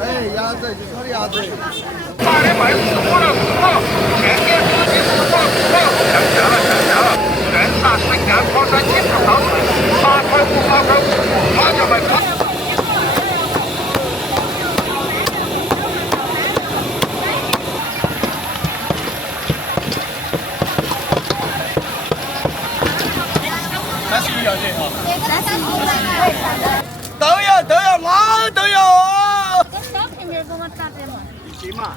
哎，鸭子就烤的鸭子。大连买4锅的4号，前面4斤4号4号，降价了，原价12块3斤不到水，8块5，8块5，他就卖8。30要钱啊？都有，哪都有。小平面给我打点嘛。行嘛。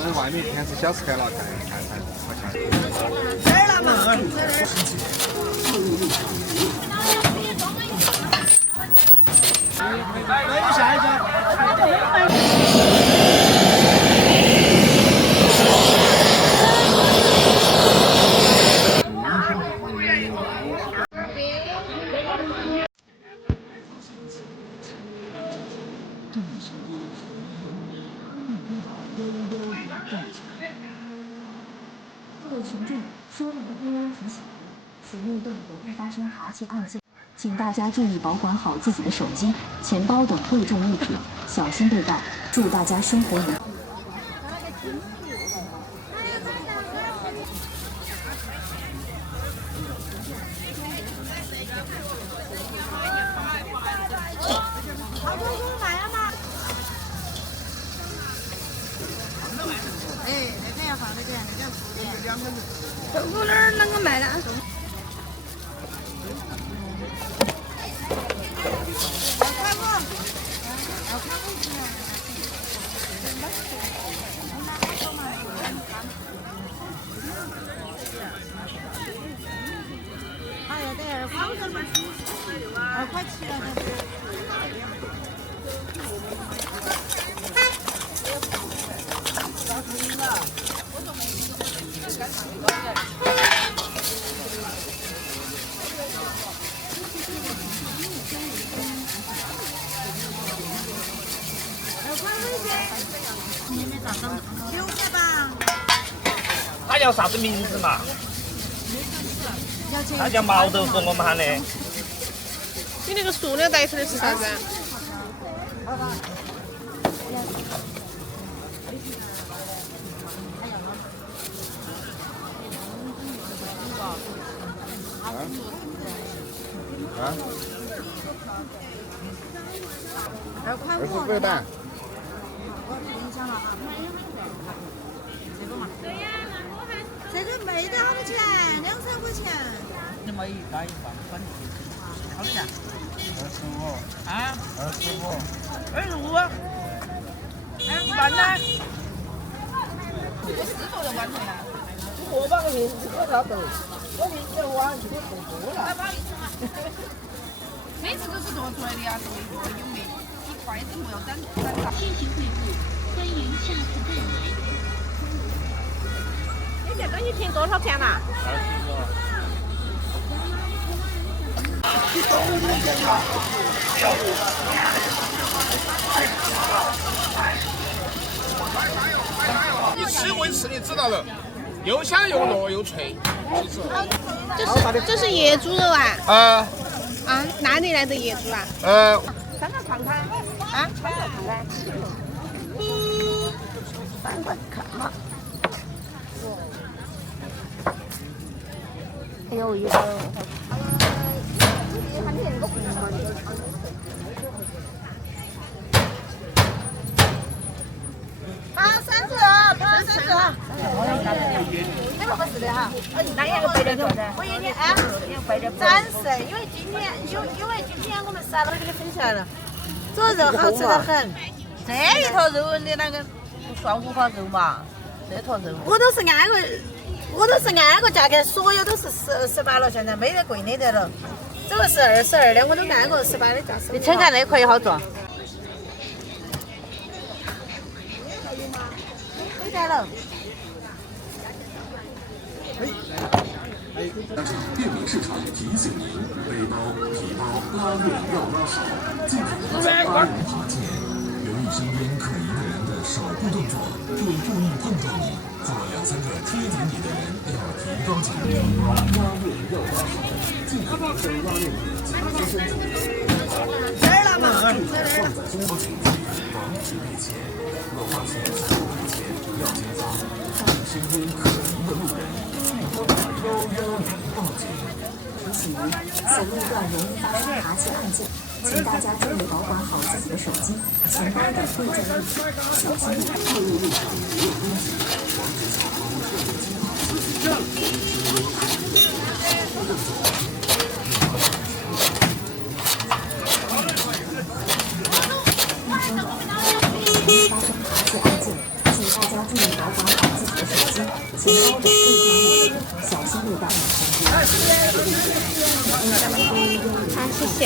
在外面天是小吃街了，看，好像。这儿了嘛？那你下一家。各位群众，说了的公安提醒，此路段也会发生扒窃案件，请大家注意保管好自己的手机、钱包等贵重物品，小心被盗。祝大家生活愉快。豆腐那儿啷个卖的？哎呀，得2块7了。他叫啥子名字嘛？他叫毛豆腐，我们喊的。你那个塑料袋子的是啥子？2块5。20块半。这个没得好多钱，2、3块钱。你买一打一半，好多钱25。啊25。 25啊？一半呢？我是做的碗头呀。我把个名字给他抖，我名字我还是给抖多了。每次都是剁出来的呀，剁一个有没？1块都没有攒到。谢谢惠顾，欢迎下次再来。你这个一瓶多少钱呐你吃过一次你知道了，又香又糯又脆。这是野猪肉啊？啊，哪里来的野猪啊？看看看看啊，看看看看，3块看嘛。哎呦，一个，32，你们不是的哈？那也有白的我今天啊，暂时，因为今天我们杀了给你分下来了，这肉好吃得很。这一坨肉你那个不算5块肉嘛？这坨肉我都是按个价格，所有都是18了，现在没得贵的得了。这个是22的，我都按过18的价。你称看那块有好重？没得了。便民市场提醒您：背包、皮包、拉链要拉好，禁止在他人爬进。由于身边可疑的人的手部动作，若故意碰撞你或2、3个贴紧你的人，要提高警惕。压链要抓好，尽可能将拉链紧贴身体。放在胸口颈部，防止被牵。若发现手部前要检查，发现身边可疑的路人，立刻打110报警。提醒您，此路段容易发生扒窃案件，请大家注意保管好自己的手机、钱包等贵重物品，小心道路路上没有拥挤，防止小偷顺利记好自己的平时动作。发生扒窃案件，请大家注意保管好自己的手机、钱包等贵重物品，小心被盗领身边。好，谢谢。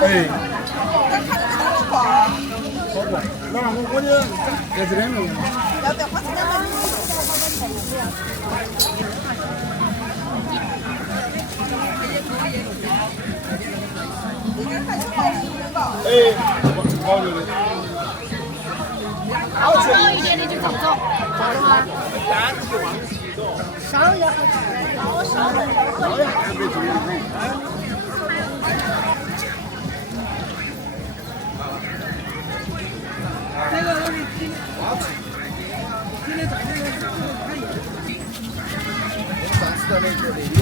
哎，那我的在这边弄。要不要花钱买？哎，好的。高一点的就这么走，好的吗？烧也好吃，烧也还没注意。这个东西今天早上看一眼。30的那个那边。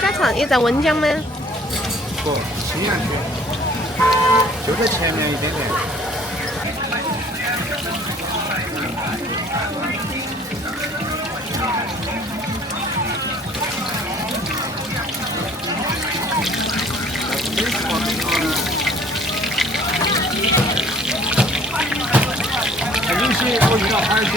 家场也在温江吗？不，青羊区，就在前面一点点。有些我遇到还是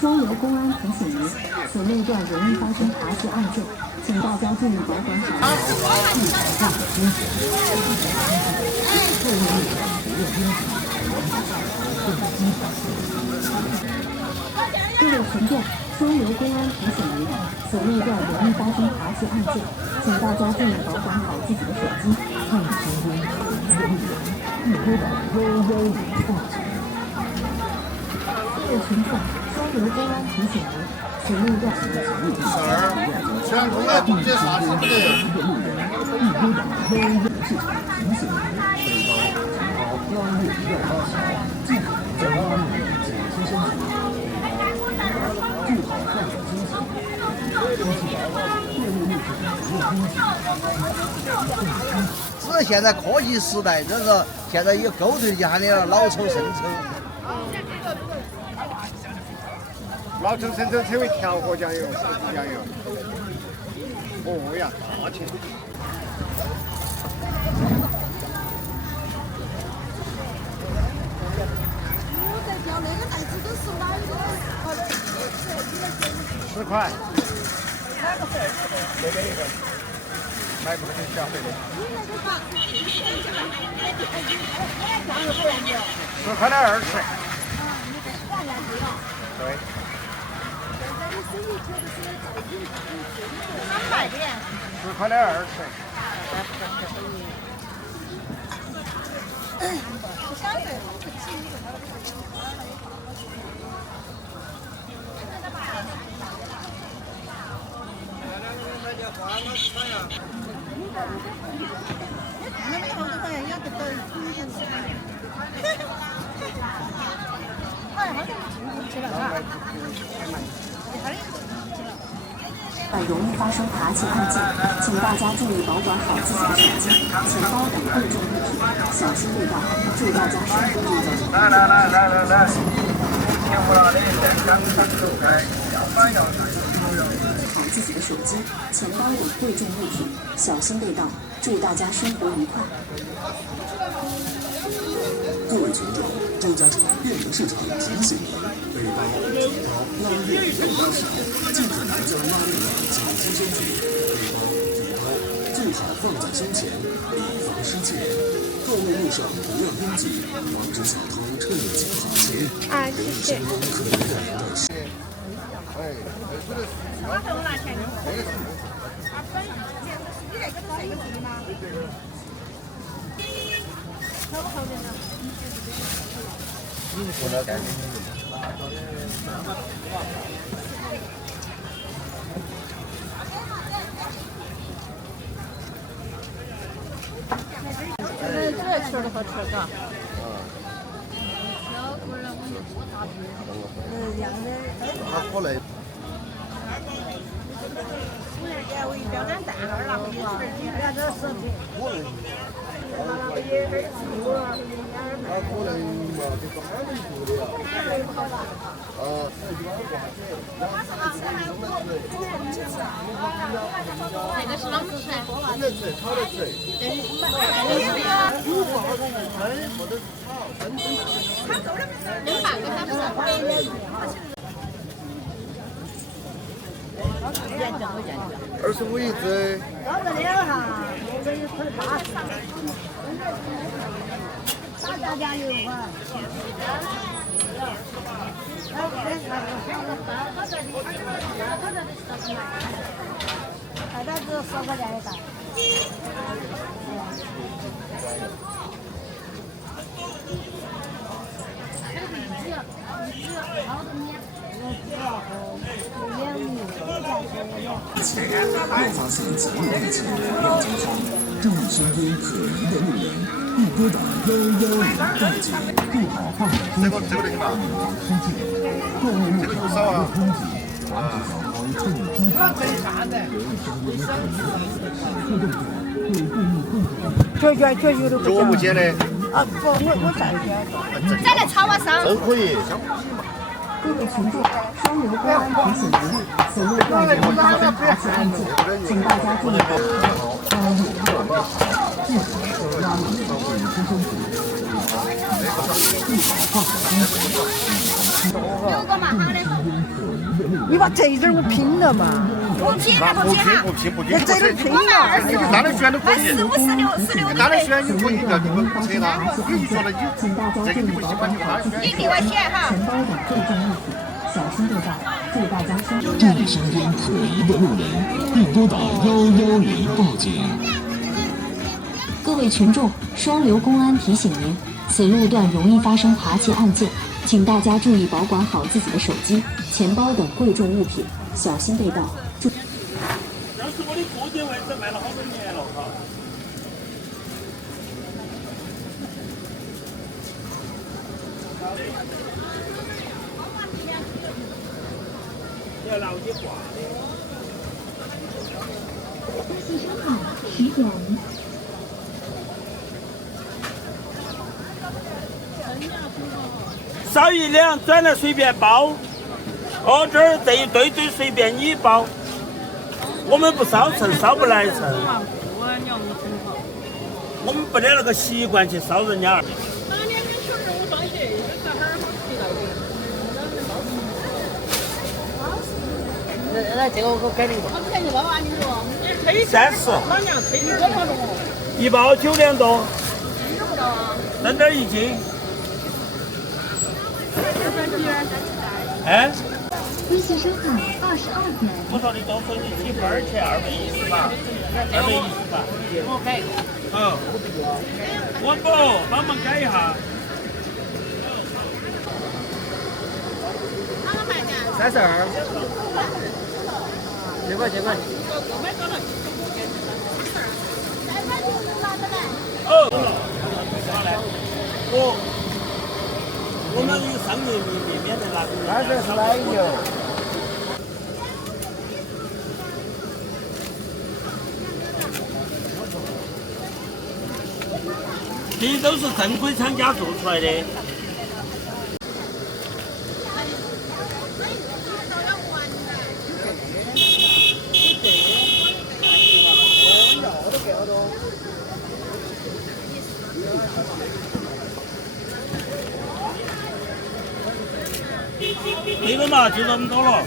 双流公安提醒您，此路段容易发生扒窃案件，请大家注意保管好。各位乘客，双流公安提醒您，此路段容易发生扒窃案件，请大家注意保管好自己的手机。看身边可疑的路人，立刻打110报警。各位乘客。双流公安提醒您，此路段全部要注意啥子的？路人立刻打110市场提醒您，背包、钱包、拉链要抓好，尽可能将拉链紧贴身体，最好放在肩前。天气凉了，道路路上没有拥挤。是现在科技时代，这个现在有勾兑家的了，老抽生抽。老抽生抽称为调和酱油，酱油。哦呀，大钱！我在叫那个袋子都是买的10块。那边一个，买不起消费的。10块的20。对。容易发生扒窃案件，请大家注意保管好自己的手机、钱包等贵重物品，小心被盗。祝大家生活愉快。来，听不了的先赶快走开，下班要好自己的手机、钱包等贵重物品，小心被盗。祝大家生活愉快。各位群众，周家场变革市场提醒您：背包、提包、拉链要拉少，尽可能将拉链紧贴身体。背包、提包最好放在胸前，以防失窃。购物路上不要拥挤，防止小偷趁机扒窃。留意身边可疑的人的视。这吃的好吃嘎。好嘞。这个是啷么吃？炒的吃。能半个小时。 25一只。搞得了哈，我这一块80。大家有吗？那只10块钱一袋。若发现疾病病情要惊慌，注意身边可疑的路人，并拨打110报警，最好放在胸前，避免失窃。购物路上不要拥挤，防止小偷趁机扒窃。留意身边可疑的人，互动中会注意控制。这有的不见的。啊不，我再见。再来炒瓦烧。都可以。 各位群众，双流公安提醒您，此路段容易发生扒窃案件，请大家注意保护。拉链要拉好，记住拉链紧贴身体，最好放在胸前，有个嘛好的。你把这一点我拼了嘛？不拼哈，不拼哈。那这点拼了。当然选都可以。 15、16当然选你可以的，你们不扯他。你说的请大家注意保管好自己的手机、钱包等贵重物品，小心被盗。祝大家生活。注意身边可疑的路人，并拨打110报警。各位群众，双流公安提醒您，此路段容易发生扒窃案件，请大家注意保管好自己的手机、钱包等贵重物品，小心被盗。要是我的固定位置卖了好多年了哈。要拿我去挂的。 10点。少1两，转来随便包。哦，这儿这一堆堆随便你包。我们不烧秤，烧不来秤。我们不得那个习惯去烧人家。那这个我给你个。 30。一包9两多。3点1斤。哎。微信收看22元。我说你多收你几分钱？218，218。我不帮忙改一下。32，这块。我们有商业秘密，免得拿。这是奶油。这些都是正规厂家做出来的。对了嘛，就这么多了。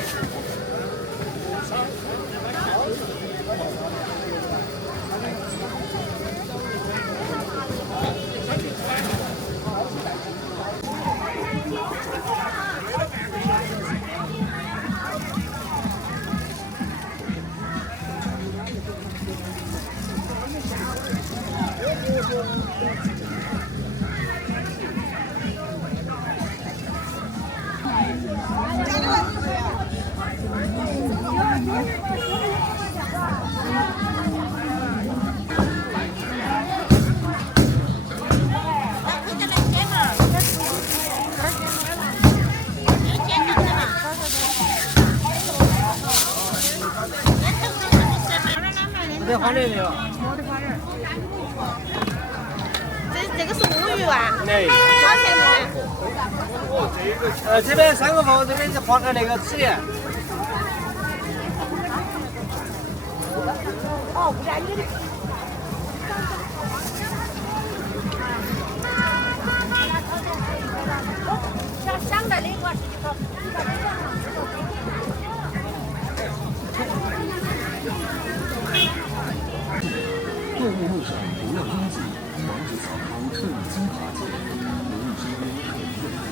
这花莲没有？这个是乌鱼啊？对。多少钱的？这边3个凤，这边是黄那个赤莲。哦，不然你的。想着那个。购物路上不要拥挤，防止草坑趁机爬进。留意身边可疑的人士，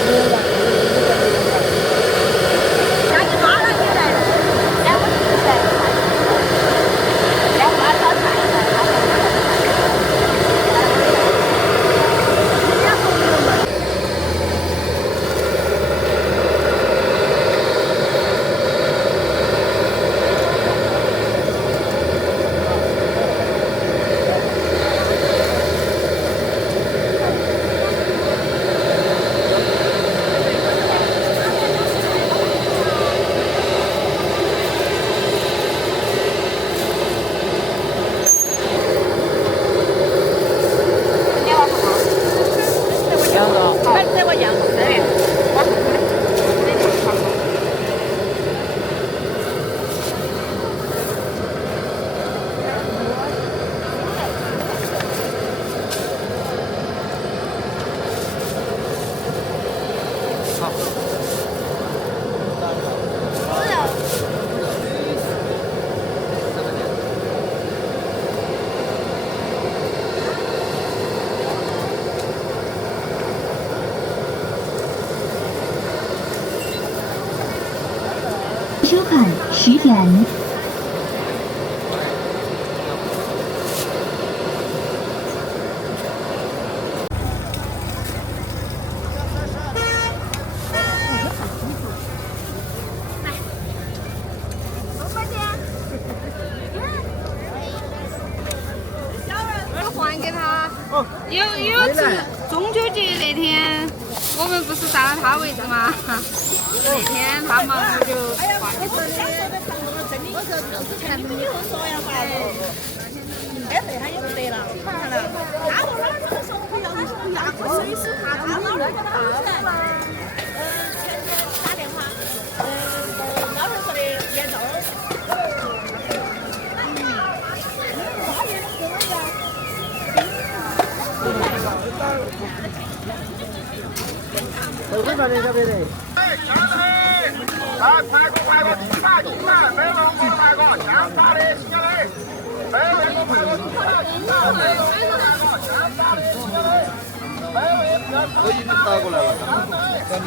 勿往。收看10元。有次中秋节那天，我们不是占了他位置吗？那天他忙就。哎，对，他也不得了，看了。他说他这个时候不要随时他老人前天打电话，老人说的严重。都会把这个别的。来，排骨，起码，没弄过的排骨，香炸的，新的。没有人工排骨，起码，我已经打过来了，找你。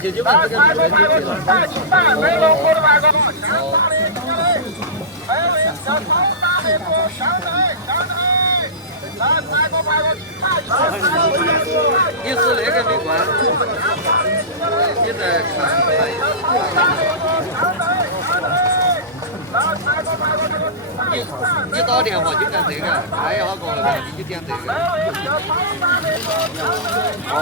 解决完这个问题。没弄过的排骨，香炸的，新的。没有人要炒大的不，香的。来，排骨，你是那个没关，你在看。你打电话就按这个，哎呀，好过来，你就点这个。哦，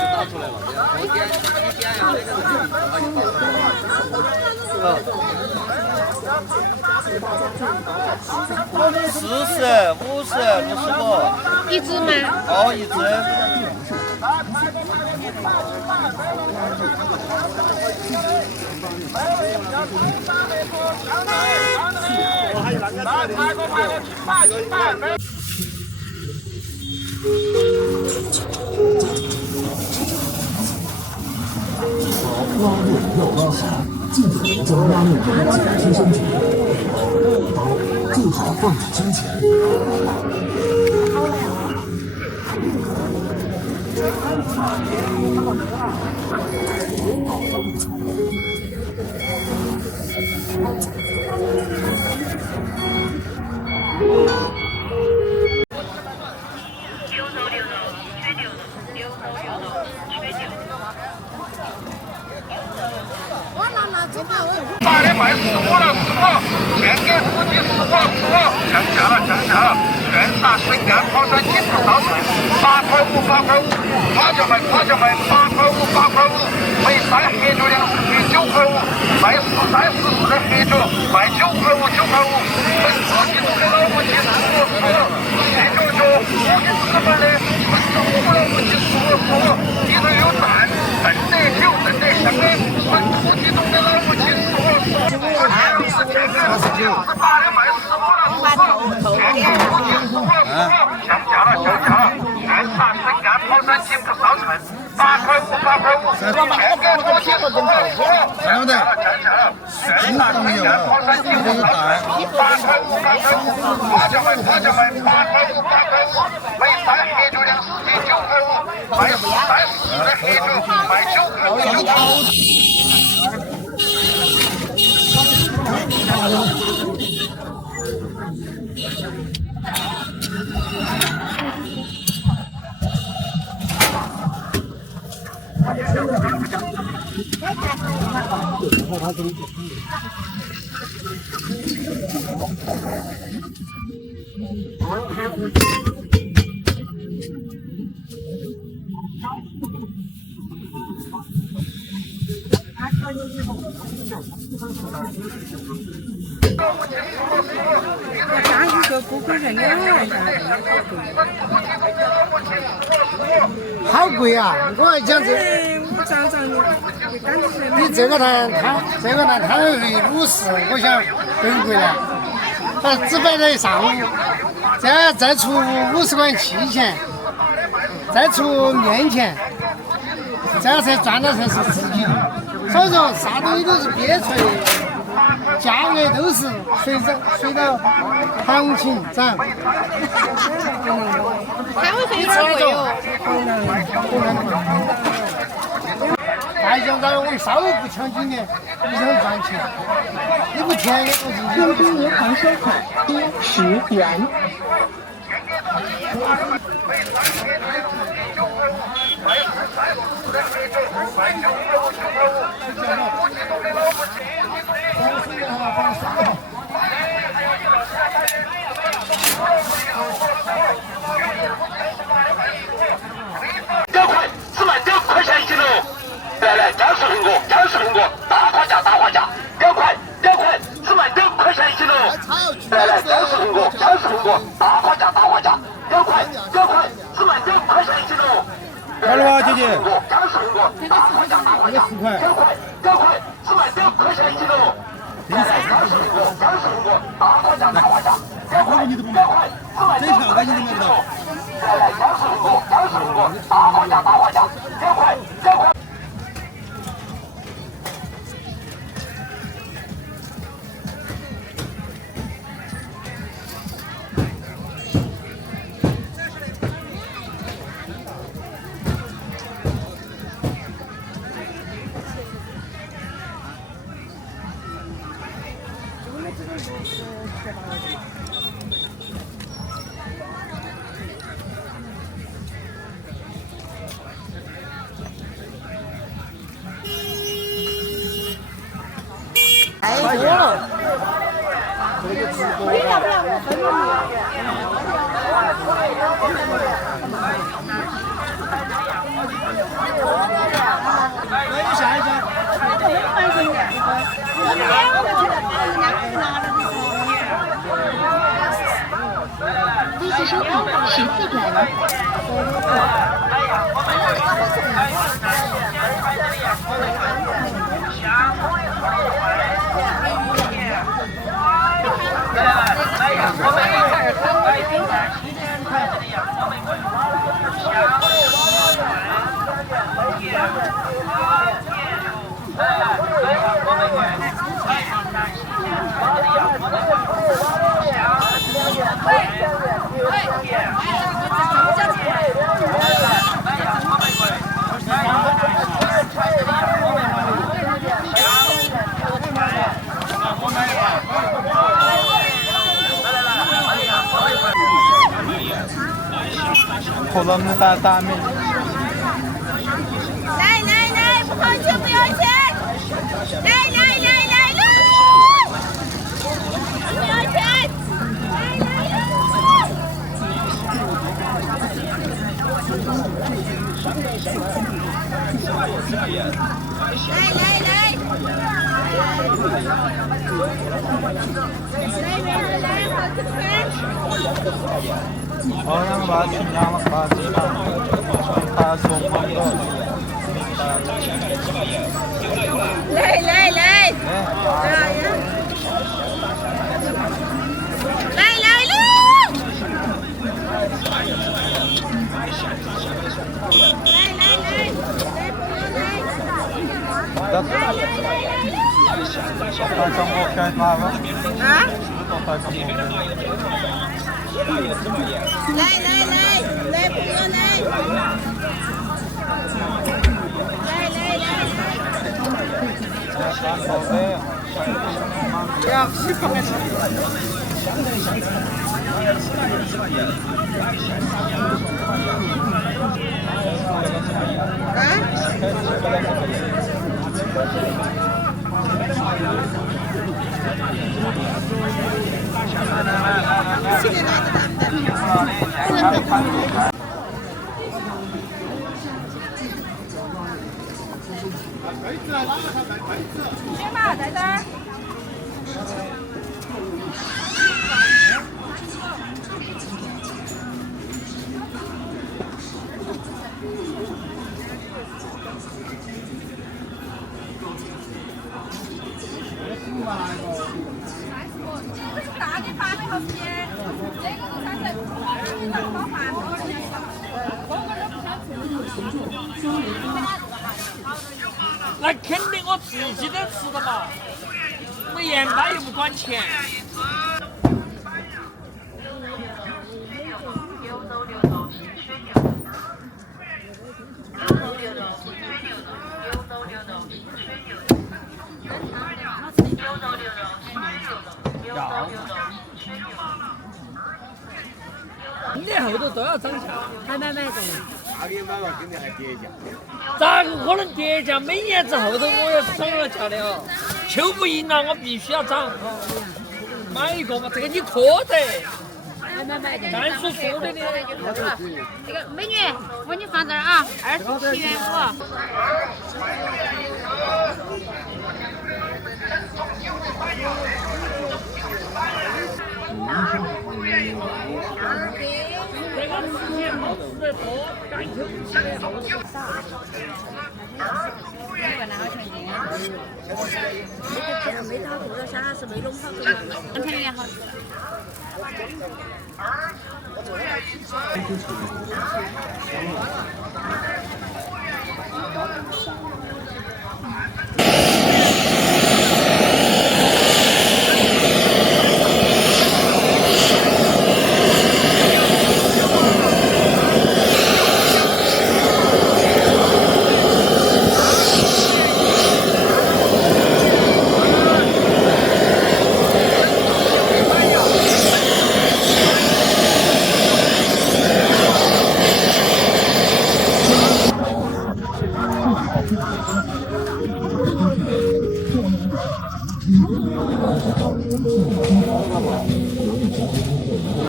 就打出来了，你点一下那个人，它就打出来了。40、50、65。一只吗？哦，一只。挖肉要挖好，记得将挖肉的剪出身体，刀最好放在胸前。大的卖15了，现给司机15，降价了，全杀水干跑山紧不烧菜，8块5，花椒卖8块5，梅山黑酒2瓶9块5，卖43、14的黑酒卖9块5，本4季度的老母鸡15，799，50本的纯正五老母鸡15，里头有蛋，炖得酒，炖得香的，纯土鸡冻的老母鸡15，大的卖15了，降价了，全杀水干跑山紧不烧菜，8块5，全给土鸡15，降价了，全杀水干跑山紧不烧菜，8块5，花椒卖8块5，梅山黑酒2司机9块5，卖43、14的黑酒卖9块5。加一个不可能好贵啊！我还讲这，我找你这个摊他会50，我想更贵了。只摆了一上午，再出50块气钱，再出面钱，这样才赚的才是自己的。所以说啥东西都是憋出来的，价格都是随着行情涨。还会有点贵哦。大酱咱我们稍微不抢景点，你想赚钱，你不便宜我就。右边银行收款10元。5来，姜丝苹果，姜丝苹果，大花价，大花价，2块，2块，只卖2块钱1斤喽。来，姜丝苹果，姜丝苹果，大花价，大花价，2块，2块，只卖2块钱1斤喽。好了吧，姐姐？姜丝苹果，大花价，大花价，2块，2块，只卖2块钱1斤喽。姜丝苹果，姜丝苹果，大花价，大花价，2块，2块，只卖2块钱1斤喽。来，姜丝苹果，姜丝苹果，大花价，大花价，2块，2块。太多了。你要不要我分那下一家。微信收款14转了。口了那大面。来，不好吃不要钱。来，不要钱。Orang batin nama Fatimah, Tasum Mando. 行吧，在这儿。大的发的好些，这个是30，好饭。那肯定我自己都吃的嘛，没盐巴又不管钱。今年后头都要涨价，还买的。大的买了，今年还跌价。咋个可能跌价？每年子后头我也涨了价的哦。秋不赢了，我必须要涨。买一个嘛，这个你磕得。买的。甘肃说的呢。这个美女，我给你放这儿啊，27元5。时间好吃多，感情不下来好久。没打过的，现在是没弄好的。刚才也好吃。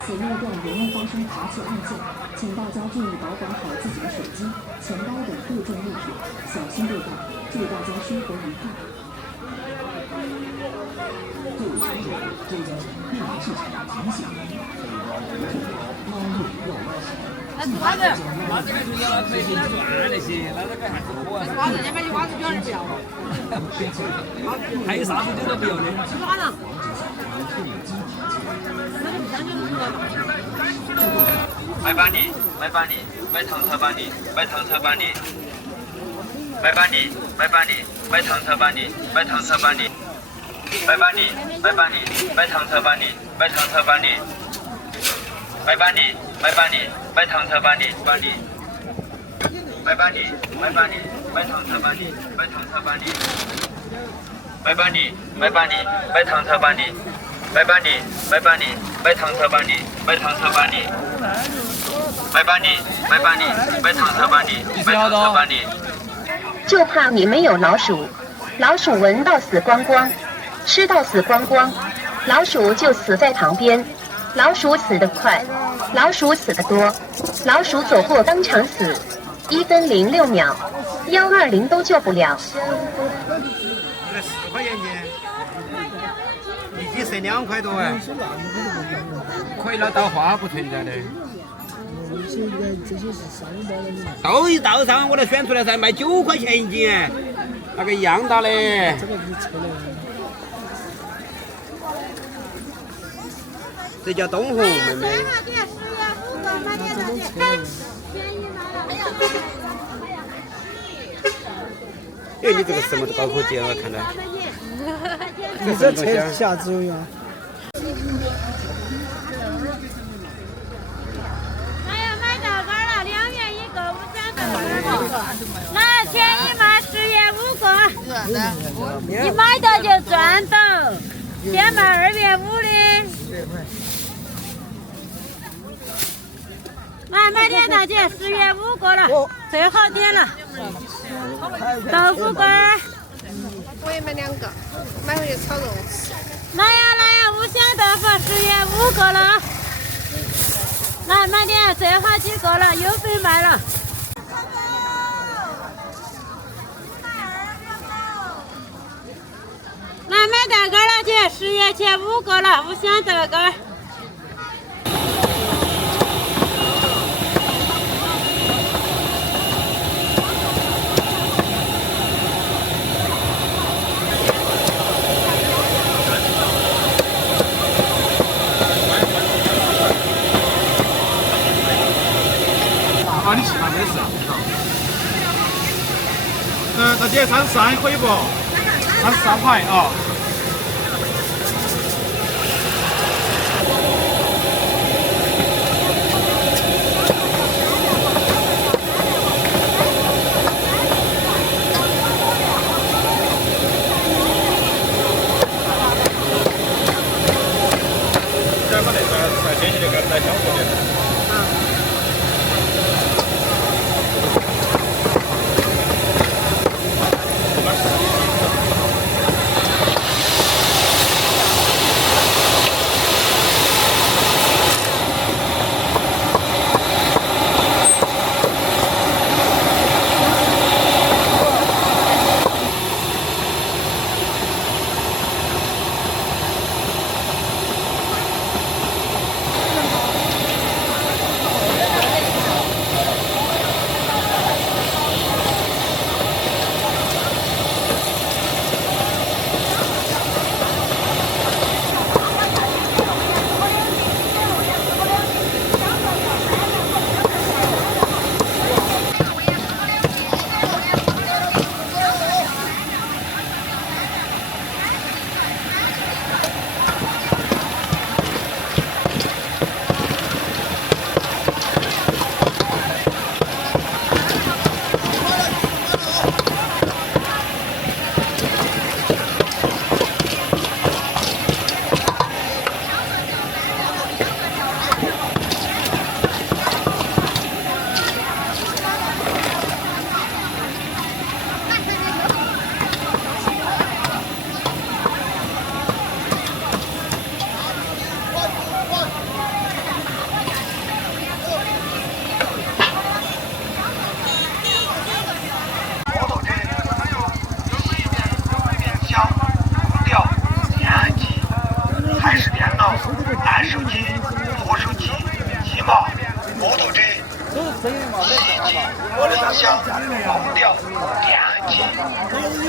此路段仍未发生扒窃案件，请大家注意保管好自己的手机、钱包等贵重物品，小心被盗。祝大家生活愉快。各位乘客，这家便利市场提醒您：猫肉要拉屎。那这个就叫他赔钱赚那些，那这个还是可啊。花人家买句花子卷儿不要了。还有啥子酒都不要的。花了。买板栗，买板栗，买长车板栗，买长车板栗，买板栗，买板栗，买长车板栗，买长车板栗，买板栗，买板栗，买长车板栗，买长车板栗，买板栗，买板栗，买长车板栗，板栗，买板栗，买板栗，买长车板栗，买长车板栗，买板栗，买板栗，买长车板栗。买板栗，买板栗，买长车板栗，买长车板栗，买板栗，买板栗，买长车板栗，买长车板栗。就怕你没有老鼠，老鼠闻到死光光，吃到死光光，老鼠就死在旁边。老鼠死得快，老鼠死得多，老鼠走过当场死，1分06秒，120都救不了。这个10块钱斤。一斤剩2块多哎，可以拿到花不存在的。都一道上我都选出来噻，卖9块钱一斤哎，那个一样大的。这叫东红，妹妹。哎，你这个什么都高科技啊，看到。你这车下只有用。哎呀，买到杆了，2元1个，5元1个。那便宜嘛，10元5个。你买到就赚到，先卖2元5的。来，买点大姐，10元5个了，最好点了。豆腐干。我也买2个，买回去炒肉吃。来呀，五香豆腐10元5个了。来买点，最好几个了，又被卖了。来买豆干了，姐，10元钱5个了，五香豆干。啊，你吃啥没事啊？大姐33可以不？33块啊。咱们那个在天气那个在小火的。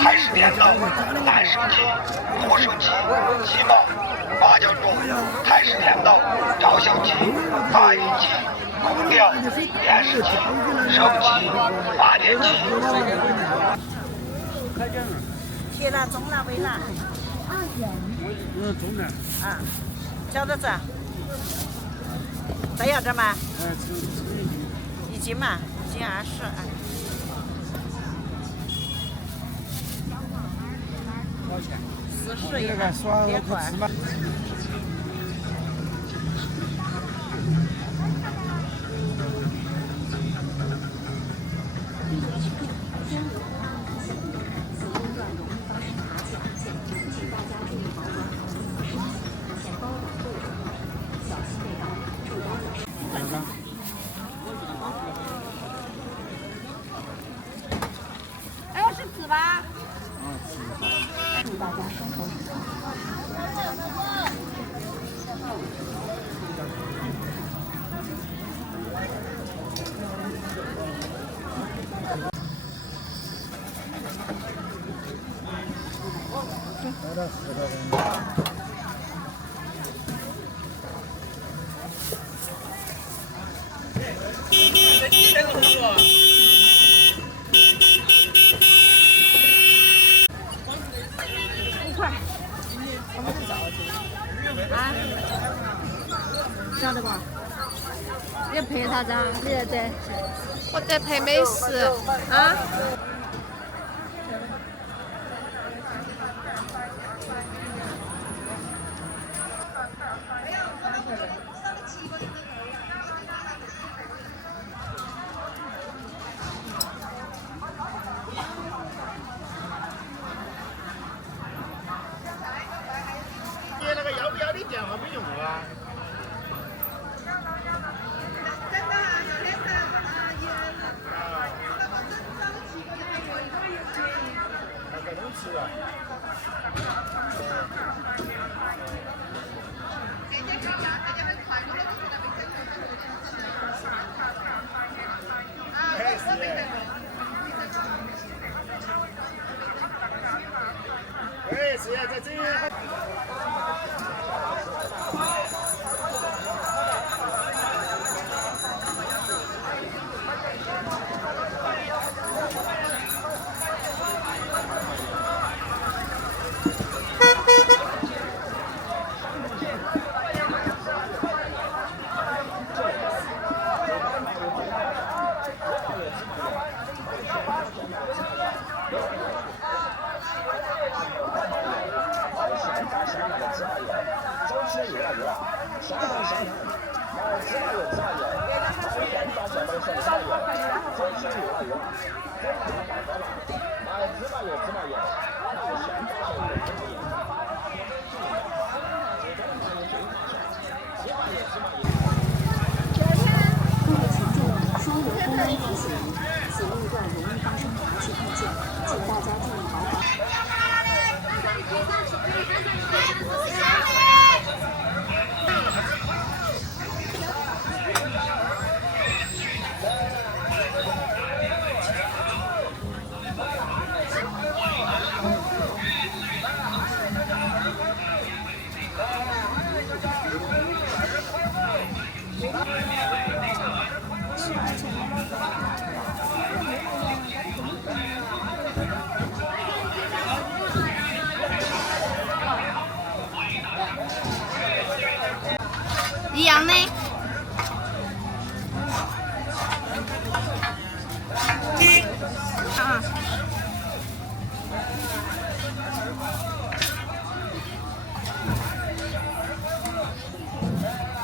台式电脑、蓝手机、破手机、鸡毛、芭蕉桌、台式电脑、照相机、打印机、空调、电视机、手机、发电机。铁了、中了、微了。中了。啊，晓得子。再要点吗？1斤嘛，1斤20。40一个，2块。哎，我是糍粑。祝大家生活愉快。晓得不？你配啥子啊？你在这？我在配美食啊。你那个要不要的电话没用啊？哎，是在这里。说有公安提醒您，此路段容易发生扒窃案件，请大家注意保管。一样的。